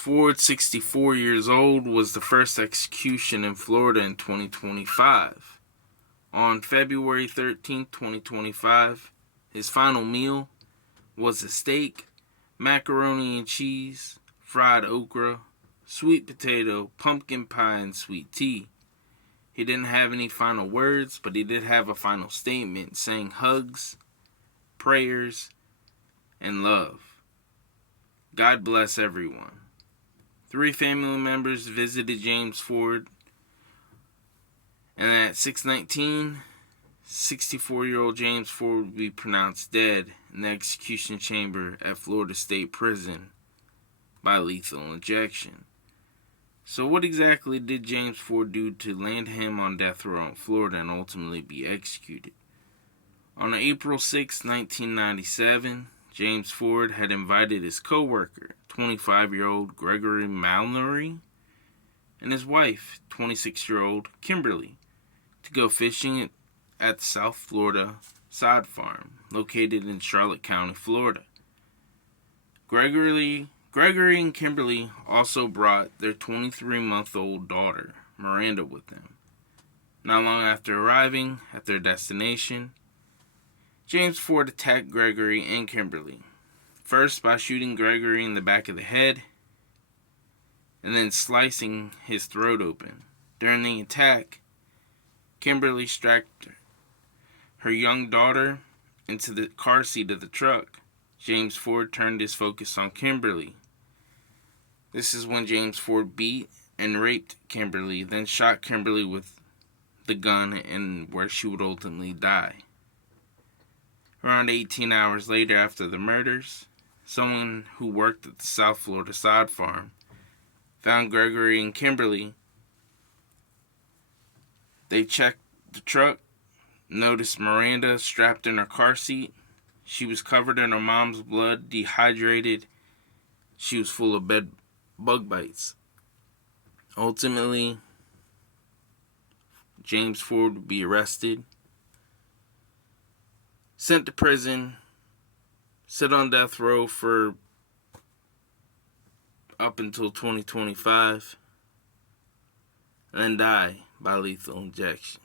Ford, 64 years old, was the first execution in Florida in 2025. On February 13th, 2025, his final meal was a steak, macaroni and cheese, fried okra, sweet potato, pumpkin pie, and sweet tea. He didn't have any final words, but he did have a final statement saying hugs, prayers, and love. God bless everyone. 3 family members visited James Ford, and at 6:19, 64-year-old James Ford would be pronounced dead in the execution chamber at Florida State Prison by lethal injection. So what exactly did James Ford do to land him on death row in Florida and ultimately be executed? On April 6, 1997, James Ford had invited his co-worker, 25-year-old Gregory Mallory, and his wife, 26-year-old Kimberly, to go fishing at the South Florida Sod Farm, located in Charlotte County, Florida. Gregory and Kimberly also brought their 23-month-old daughter, Miranda, with them. Not long after arriving at their destination, James Ford attacked Gregory and Kimberly, first by shooting Gregory in the back of the head, and then slicing his throat open. During the attack, Kimberly strapped her young daughter into the car seat of the truck. James Ford turned his focus on Kimberly. This is when James Ford beat and raped Kimberly, then shot Kimberly with the gun and where she would ultimately die. Around 18 hours later after the murders, someone who worked at the South Florida Sod Farm found Gregory and Kimberly. They checked the truck, noticed Miranda strapped in her car seat. She was covered in her mom's blood, dehydrated. She was full of bug bites. Ultimately, James Ford would be arrested, sent to prison, sit on death row for up until 2025, and then die by lethal injection.